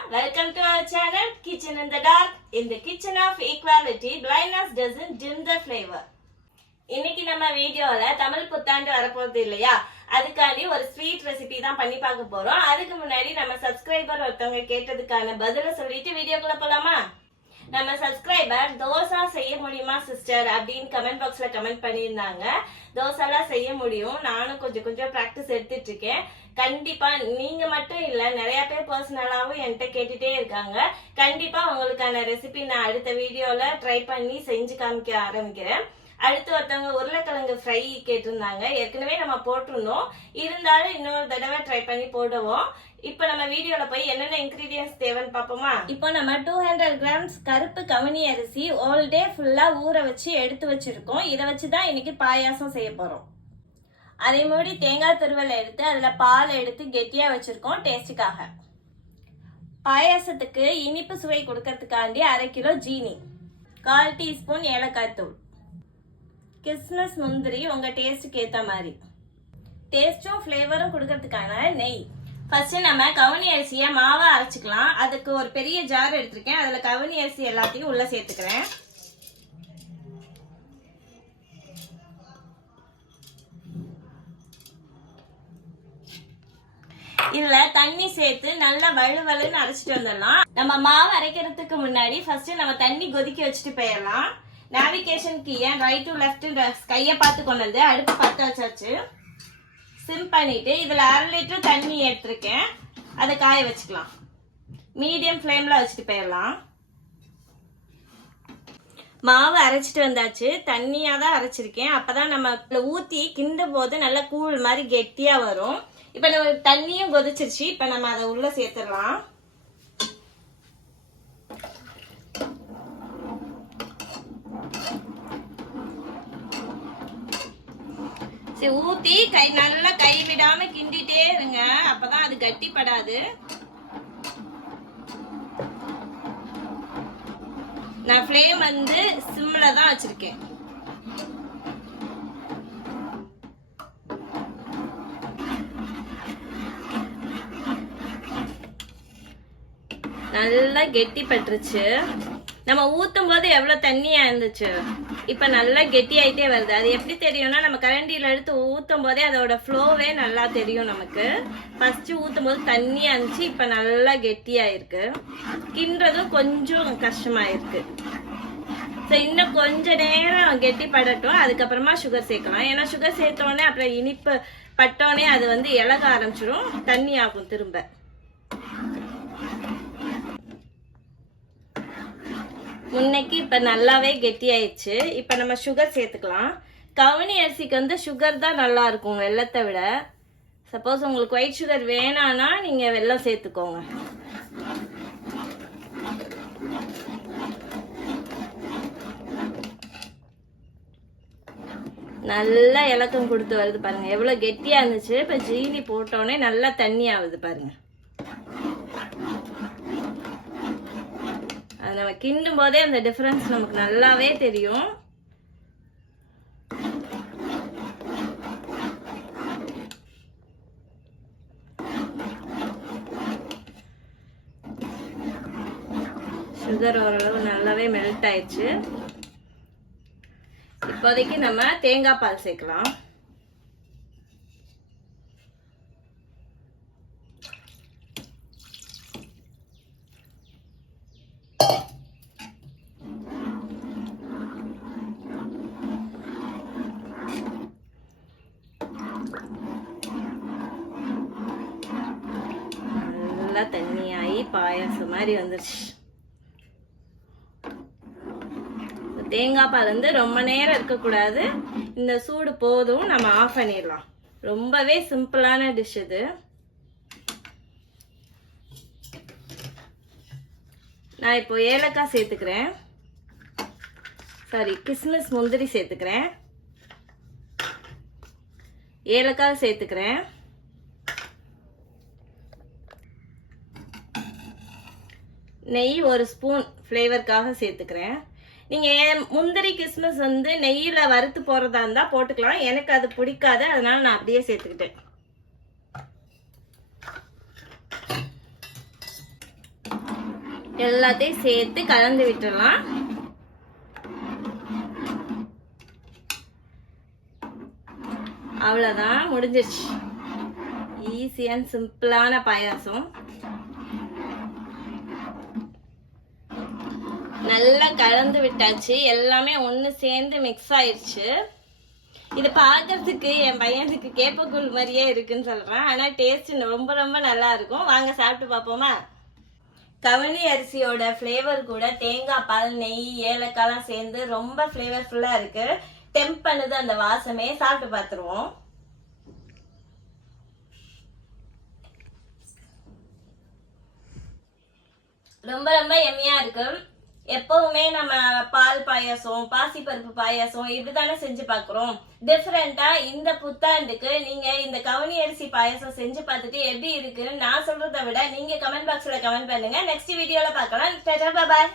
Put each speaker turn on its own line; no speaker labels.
Welcome to our channel Kitchen in the Dark. In the kitchen of equality, blindness doesn't dim the flavor. இன்னைக்கு நம்ம வீடியோல தமிழ் புத்தாண்டு வரப்போகுது இல்லையா அதுக்காண்டி ஒரு ஸ்வீட் ரெசிபி தான் பண்ணி பார்க்க போறோம் அதுக்கு முன்னாடி நம்ம சப்ஸ்கிரைபர் ஒருத்தவங்க கேட்டதுக்கான பதில சொல்லிட்டு வீடியோக்குள்ள போலாமா நம்ம சப்ஸ்கிரைபர் தோசா செய்ய முடியுமா சிஸ்டர் அப்படின்னு கமெண்ட் பாக்ஸ்ல கமெண்ட் பண்ணியிருந்தாங்க. தோசாலாம் செய்ய முடியும். நானும் கொஞ்சம் கொஞ்சம் ப்ராக்டிஸ் எடுத்துட்டு இருக்கேன் கண்டிப்பா நீங்க மட்டும் இல்ல நிறைய பேர் பர்சனலாவும் என்கிட்ட கேட்டுட்டே இருக்காங்க. கண்டிப்பா உங்களுக்கான ரெசிபி நான் அடுத்த வீடியோல ட்ரை பண்ணி செஞ்சு காமிக்க ஆரம்பிக்கிறேன். அடுத்து ஒருத்தவங்க உருளைக்கிழங்கு ஃப்ரை கேட்டிருந்தாங்க. ஏற்கனவே நம்ம போட்டிருந்தோம். இருந்தாலும் இன்னொரு தடவை ட்ரை பண்ணி போடுவோம். இப்போ நம்ம வீடியோல போய் என்னென்ன இன்கிரீடியன்ஸ் தேவைன்னு பார்ப்போமா? இப்போ நம்ம டூ ஹண்ட்ரட் கிராம்ஸ் கருப்பு கவுனி அரிசி ஆல் டே ஃபுல்லா ஊற வச்சு எடுத்து வச்சிருக்கோம். இதை வச்சு தான் இன்னைக்கு பாயாசம் செய்ய போறோம். அதே மாதிரி தேங்காய் துருவல் எடுத்து அதில் பால் எடுத்து கெட்டியாக வச்சுருக்கோம் டேஸ்ட்டுக்காக பாயாசத்துக்கு இனிப்பு சுவை கொடுக்கறதுக்காண்டி அரை கிலோ ஜீனி கால் டீஸ்பூன் ஏலக்காய் தூள். கிறிஸ்மஸ் முந்திரி உங்கள் டேஸ்ட்டுக்கு ஏற்ற மாதிரி. டேஸ்ட்டும் ஃப்ளேவரும் கொடுக்கறதுக்கான நெய். ஃபஸ்ட்டு நம்ம கவுனி அரிசியை மாவை அரைச்சிக்கலாம். அதுக்கு ஒரு பெரிய ஜார் எடுத்திருக்கேன். அதில் கவுனி அரிசி எல்லாத்தையும் உள்ளே சேர்த்துக்கிறேன். இதில் தண்ணி சேர்த்து நல்லா வலுவலுன்னு அரைச்சிட்டு வந்துடலாம். நம்ம மாவு அரைக்கிறதுக்கு முன்னாடி ஃபஸ்ட்டு நம்ம தண்ணி கொதிக்க வச்சுட்டு போயிடலாம். நேவிகேஷனுக்கு ஏன் ரைட் டு லெஃப்ட் கையை பார்த்து கொண்டு வந்து அடுப்பு பற்ற வச்சாச்சு. சிம் பண்ணிட்டு இதில் அரை லிட்டர் தண்ணி எடுத்திருக்கேன். அதை காய வச்சுக்கலாம். மீடியம் ஃப்ளேமில் வச்சுட்டு போயிடலாம். மாவு அரைச்சிட்டு வந்தாச்சு. தண்ணியாக தான் அரைச்சிருக்கேன். அப்போ தான் நம்ம ஊற்றி கிண்டும் போது நல்லா கூழ் மாதிரி கெட்டியாக வரும். இப்போ நம்ம தண்ணியும் கொதிச்சிருச்சு. இப்போ நம்ம அதை உள்ளே சேர்த்துடலாம். சரி ஊற்றி கை நல்லா கை விடாம கிண்டிட்டே இருங்க. அப்பதான் அது கட்டிப்படாது. நான் ஃப்ளேம் வந்து சிம்ல தான் வச்சிருக்கேன். நல்லா கெட்டி பட்டுருச்சு நம்ம ஊத்தும் போது எவ்வளவு தண்ணியா இருந்துச்சு? இப்ப நல்லா கெட்டி ஆயிட்டே வருது. அது எப்படி தெரியும்னா நம்ம கரண்டியில எடுத்து ஊத்தும் போதே அதோட ஃப்ளோவே நல்லா தெரியும் நமக்கு. ஃபர்ஸ்ட் ஊத்தும் போது தண்ணியா இருந்துச்சு இப்ப நல்லா கெட்டியா இருக்கு கிண்டுறதும் கொஞ்சம் கஷ்டமா இருக்கு ஸோ இன்னும் கொஞ்ச நேரம் கெட்டி படட்டும் அதுக்கப்புறமா சுகர் சேர்க்கலாம். ஏன்னா சுகர் சேர்த்தோடனே அப்புறம் இனிப்பு பட்டோடனே அது வந்து இலக ஆரம்பிச்சிடும் தண்ணி ஆகும் திரும்ப. முன்னைக்கு இப்போ நல்லாவே கெட்டியாயிடுச்சு. இப்போ நம்ம சுகர் சேர்த்துக்கலாம். கவுனி அரிசிக்கு வந்து சுகர் தான் நல்லா இருக்கும் வெள்ளத்தை விட. சப்போஸ் உங்களுக்கு ஒயிட் சுகர் வேணான்னா நீங்க வெள்ளம் சேர்த்துக்கோங்க. நல்லா இலக்கம் கொடுத்து வருது பாருங்க. எவ்வளோ கெட்டியா இருந்துச்சு. இப்போ ஜீனி போட்டோடனே நல்லா தண்ணி ஆகுது பாருங்க. நம்ம கிண்டும் போதே அந்த டிஃபரன்ஸ் நமக்கு நல்லாவே தெரியும். சுகர் ஓரளவு நல்லாவே மெல்ட் ஆயிடுச்சு. இப்போதைக்கு நம்ம தேங்காய் பால் சேர்க்கலாம். நல்லா தண்ணியாகி பாயாசம் மாதிரி வந்துருச்சு. தேங்காய் பால் வந்து ரொம்ப நேரம் இருக்கக்கூடாது. இந்த சூடு போதும் நம்ம ஆஃப் பண்ணிடலாம். ரொம்பவே சிம்பிளான டிஷ் இது. நான் இப்போ ஏலக்காய் சேர்த்துக்கிறேன். சாரி கிஸ்மிஸ் முந்திரி சேர்த்துக்கிறேன். ஏலக்காய் சேர்த்துக்கிறேன். நெய் ஒரு ஸ்பூன் ஃப்ளேவருக்காக சேர்த்துக்கிறேன். நீங்கள் முந்திரி கிஸ்மிஸ் வந்து நெய்யில் வறுத்து போடுறதா இருந்தால் போட்டுக்கலாம். எனக்கு அது பிடிக்காது அதனால நான் அப்படியே சேர்த்துக்கிட்டேன். எல்லாத்தையும் சேர்த்து கலந்து விட்டுடலாம். அவ்வளோதான் முடிஞ்சிருச்சு. ஈஸி அண்ட் சிம்பிளான பாயாசம். நல்லா கலந்து விட்டாச்சு. எல்லாமே ஒன்று சேர்ந்து மிக்ஸ் ஆயிடுச்சு இது பார்க்கறதுக்கு என் பையனுக்கு கேப்பக்கூழ் மாதிரியே இருக்குன்னு சொல்கிறேன் ஆனால் டேஸ்ட் ரொம்ப ரொம்ப நல்லா இருக்கும். வாங்க சாப்பிட்டு பார்ப்போமா? கவனி அரிசியோட ஃப்ளேவர் கூட தேங்காய் பால் நெய் ஏலக்காய்லாம் சேர்ந்து ரொம்ப ஃப்ளேவர்ஃபுல்லாக இருக்கு. டெம்ப் பண்ணுது அந்த வாசமே. சாப்பிட்டு பார்த்துருவோம். ரொம்ப ரொம்ப எம்மியா இருக்கும். எப்பவுமே நம்ம பால் பாயாசம் பாசிப்பருப்பு பாயாசம் இப்படிதானே செஞ்சு பார்க்குறோம். டிஃப்ரெண்டா இந்த புத்தாண்டுக்கு நீங்க இந்த கவனி அரிசி பாயாசம் செஞ்சு பார்த்துட்டு எப்படி இருக்குன்னு நான் சொல்றதை விட நீங்க கமெண்ட் பாக்ஸ்ல கமெண்ட் பண்ணுங்க. நெக்ஸ்ட் வீடியோல பார்க்கலாம். பாய்